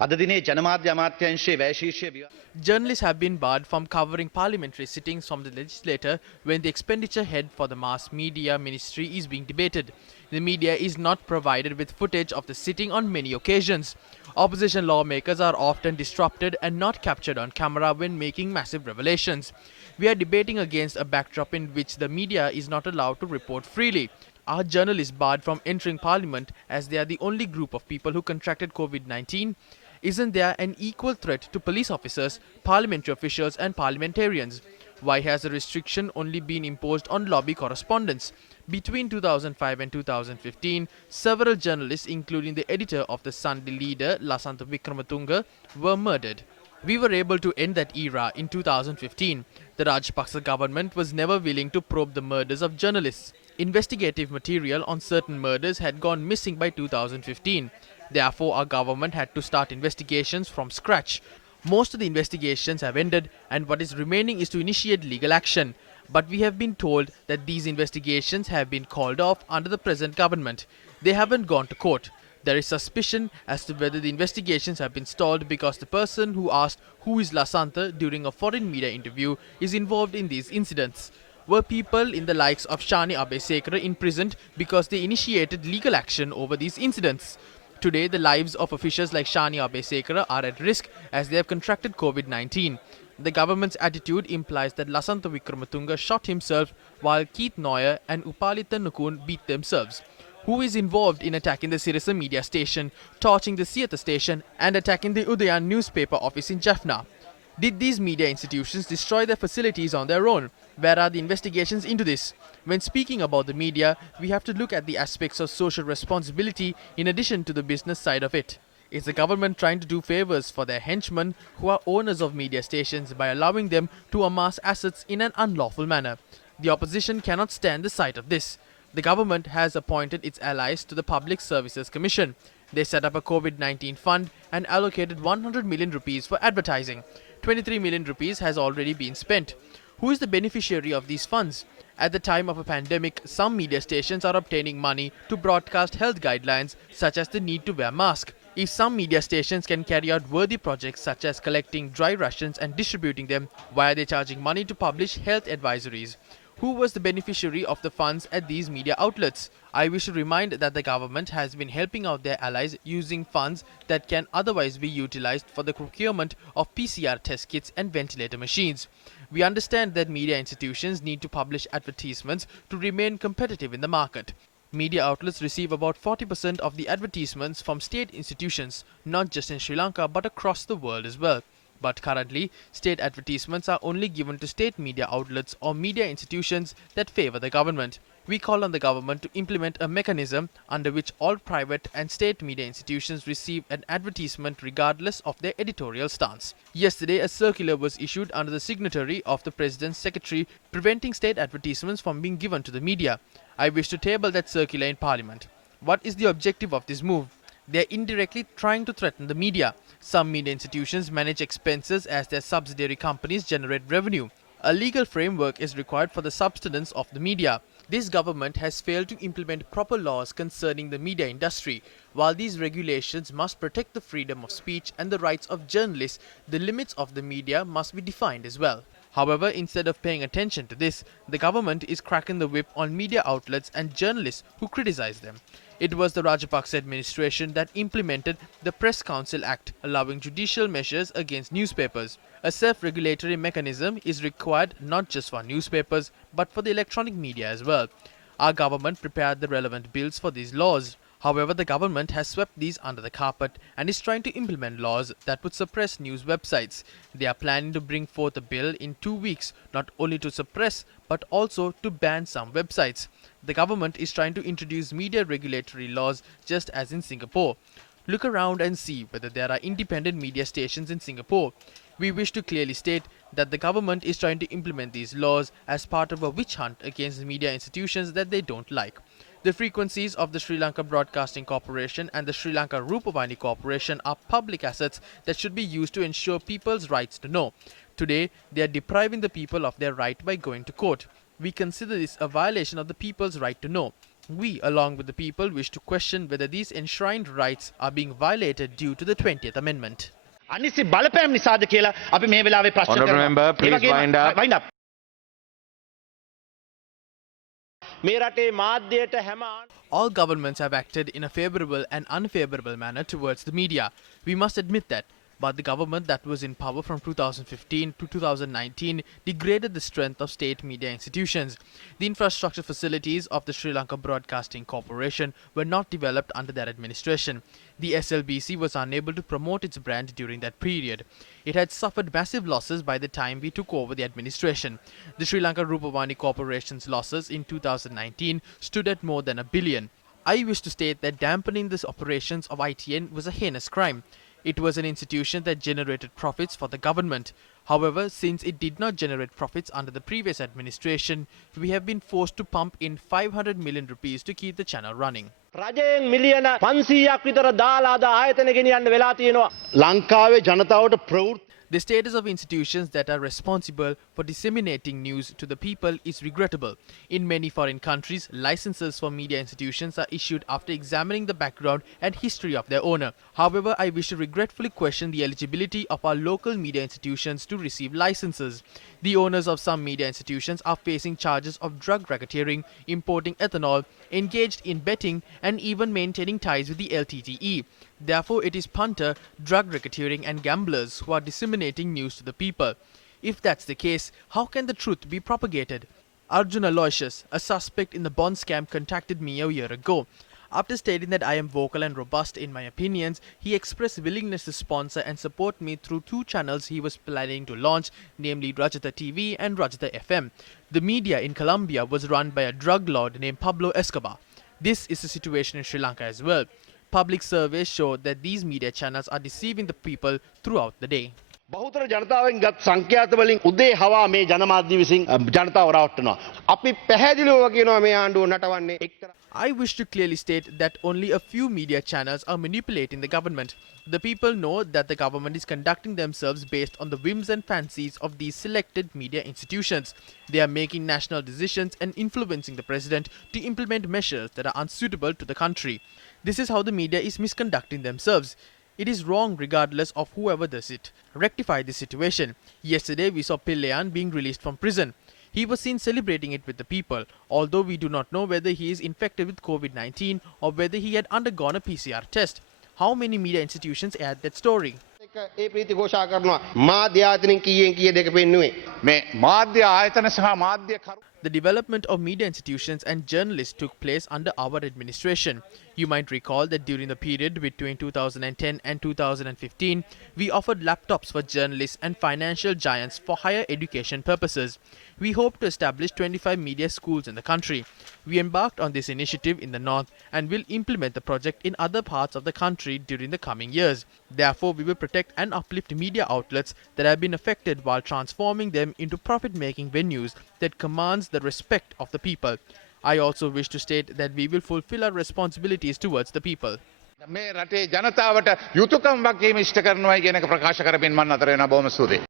අද දිනේ ජනමාධ්‍ය අමාත්‍යාංශයේ වැය Journalists have been barred from covering parliamentary sittings from the legislature when the expenditure head for the mass media ministry is being debated. The media is not provided with footage of the sitting on many occasions. Opposition lawmakers are often disrupted and not captured on camera when making massive revelations. We are debating against a backdrop in which the media is not allowed to report freely. Are journalists barred from entering parliament as they are the only group of people who contracted COVID-19? Isn't there an equal threat to police officers, parliamentary officials and parliamentarians? Why has the restriction only been imposed on lobby correspondents? Between 2005 and 2015, several journalists, including the editor of the Sunday Leader, Lasantha Wickrematunge, were murdered. We were able to end that era in 2015. The Rajapaksa government was never willing to probe the murders of journalists. Investigative material on certain murders had gone missing by 2015. Therefore, our government had to start investigations from scratch. Most of the investigations have ended, and what is remaining is to initiate legal action. But we have been told that these investigations have been called off under the present government. They haven't gone to court. There is suspicion as to whether the investigations have been stalled because the person who asked who is Lasantha during a foreign media interview is involved in these incidents. Were people in the likes of Shani Abesekara imprisoned because they initiated legal action over these incidents? Today, the lives of officials like Shani Abesekara are at risk as they have contracted COVID-19. The government's attitude implies that Lasantha Wickrematunge shot himself while Keith Noyer and Upalitha Nukun beat themselves. Who is involved in attacking the Sirasa media station, torching the Siyata station and attacking the Udayan newspaper office in Jaffna? Did these media institutions destroy their facilities on their own? Where are the investigations into this? When speaking about the media, we have to look at the aspects of social responsibility in addition to the business side of it. Is the government trying to do favors for their henchmen who are owners of media stations by allowing them to amass assets in an unlawful manner? The opposition cannot stand the sight of this. The government has appointed its allies to the Public Services Commission. They set up a COVID-19 fund and allocated 100 million rupees for advertising. 23 million rupees has already been spent. Who is the beneficiary of these funds? At the time of a pandemic, some media stations are obtaining money to broadcast health guidelines such as the need to wear masks. If some media stations can carry out worthy projects such as collecting dry rations and distributing them, why are they charging money to publish health advisories? Who was the beneficiary of the funds at these media outlets? I wish to remind that the government has been helping out their allies using funds that can otherwise be utilized for the procurement of PCR test kits and ventilator machines. We understand that media institutions need to publish advertisements to remain competitive in the market. Media outlets receive about 40% of the advertisements from state institutions, not just in Sri Lanka but across the world as well. But currently, state advertisements are only given to state media outlets or media institutions that favor the government. We call on the government to implement a mechanism under which all private and state media institutions receive an advertisement regardless of their editorial stance. Yesterday, a circular was issued under the signatory of the President's Secretary preventing state advertisements from being given to the media. I wish to table that circular in Parliament. What is the objective of this move? They are indirectly trying to threaten the media. Some media institutions manage expenses as their subsidiary companies generate revenue. A legal framework is required for the subsistence of the media. This government has failed to implement proper laws concerning the media industry. While these regulations must protect the freedom of speech and the rights of journalists, the limits of the media must be defined as well. However, instead of paying attention to this, the government is cracking the whip on media outlets and journalists who criticize them. It was the Rajapaksa administration that implemented the Press Council Act, allowing judicial measures against newspapers. A self-regulatory mechanism is required not just for newspapers, but for the electronic media as well. Our government prepared the relevant bills for these laws. However, the government has swept these under the carpet and is trying to implement laws that would suppress news websites. They are planning to bring forth a bill in 2 weeks, not only to suppress but also to ban some websites. The government is trying to introduce media regulatory laws just as in Singapore. Look around and see whether there are independent media stations in Singapore. We wish to clearly state that the government is trying to implement these laws as part of a witch hunt against the media institutions that they don't like. The frequencies of the Sri Lanka Broadcasting Corporation and the Sri Lanka Rupavahini Corporation are public assets that should be used to ensure people's rights to know. Today, they are depriving the people of their right by going to court. We consider this a violation of the people's right to know. We, along with the people, wish to question whether these enshrined rights are being violated due to the 20th Amendment. අනිසි බලපෑම් නිසාද කියලා අපි මේ වෙලාවේ ප්‍රශ්න Honourable කරනවා. member, A please වගේම- wind up. wind up. මේ රටේ මාධ්‍යයට හැම All governments have acted in a favorable and unfavorable manner towards the media. We must admit that. But the government that was in power from 2015 to 2019 degraded the strength of state media institutions. The infrastructure facilities of the Sri Lanka Broadcasting Corporation were not developed under their administration. The SLBC was unable to promote its brand during that period. It had suffered massive losses by the time we took over the administration. The Sri Lanka Rupavani Corporation's losses in 2019 stood at more than $1 billion. I wish to state that dampening the operations of ITN was a heinous crime. It was an institution that generated profits for the government. However, since it did not generate profits under the previous administration, we have been forced to pump in 500 million rupees to keep the channel running. රජයෙන් මිලියන 500ක් විතර දාලා අද ආයතන ගෙනියන්න වෙලා තියෙනවා. ලංකාවේ ජනතාවට ප්‍රවෘත්ති The status of institutions that are responsible for disseminating news to the people is regrettable. In many foreign countries, licenses for media institutions are issued after examining the background and history of their owner. However, I wish to regretfully question the eligibility of our local media institutions to receive licenses. The owners of some media institutions are facing charges of drug racketeering, importing ethanol, engaged in betting, and even maintaining ties with the LTTE. Therefore, it is punter, drug racketeering and gamblers who are disseminating news to the people. If that's the case, how can the truth be propagated? Arjun Aloysius, a suspect in the bond scam, contacted me a year ago. After stating that I am vocal and robust in my opinions, he expressed willingness to sponsor and support me through 2 channels he was planning to launch, namely Rajata TV and Rajata FM. The media in Colombia was run by a drug lord named Pablo Escobar. This is the situation in Sri Lanka as well. Public surveys show that these media channels are deceiving the people throughout the day. බහුතර ජනතාවෙන් ගත් සංඛ්‍යාත වලින් උදේ හවා මේ ජනමාධ්‍ය විසින් ජනතාව රවට්ටනවා. අපි පැහැදිලිව කියනවා මේ ආණ්ඩුව නටවන්නේ එක්තරා I wish to clearly state that only a few media channels are manipulating the government. The people know that the government is conducting themselves based on the whims and fancies of these selected media institutions. They are making national decisions and influencing the president to implement measures that are unsuitable to the country. This is how the media is misconducting themselves. It is wrong regardless of whoever does it. Rectify this situation. Yesterday we saw Pillayan being released from prison. He was seen celebrating it with the people, although we do not know whether he is infected with COVID-19 or whether he had undergone a PCR test. How many media institutions add that story? ඒ ප්‍රීති ഘോഷා කරනවා. මාධ්‍ය ආයතනෙන් කීයෙන් කීය දෙක පෙන්නුවේ. මේ මාධ්‍ය ආයතන සහ මාධ්‍ය කරු The development of media institutions and journalists took place under our administration. You might recall that during the period between 2010 and 2015, we offered laptops for journalists and financial giants for higher education purposes. We hope to establish 25 media schools in the country. We embarked on this initiative in the north and will implement the project in other parts of the country during the coming years. Therefore, we will protect and uplift media outlets that have been affected while transforming them into profit-making venues that commands the respect of the people. I also wish to state that we will fulfill our responsibilities towards the people. මේ රටේ ජනතාවට යුතුයකම් වගේම ඉෂ්ට කරනවායි කියන එක ප්‍රකාශ කරමින් මම අතර වෙනවා බොහොම ස්තුතියි.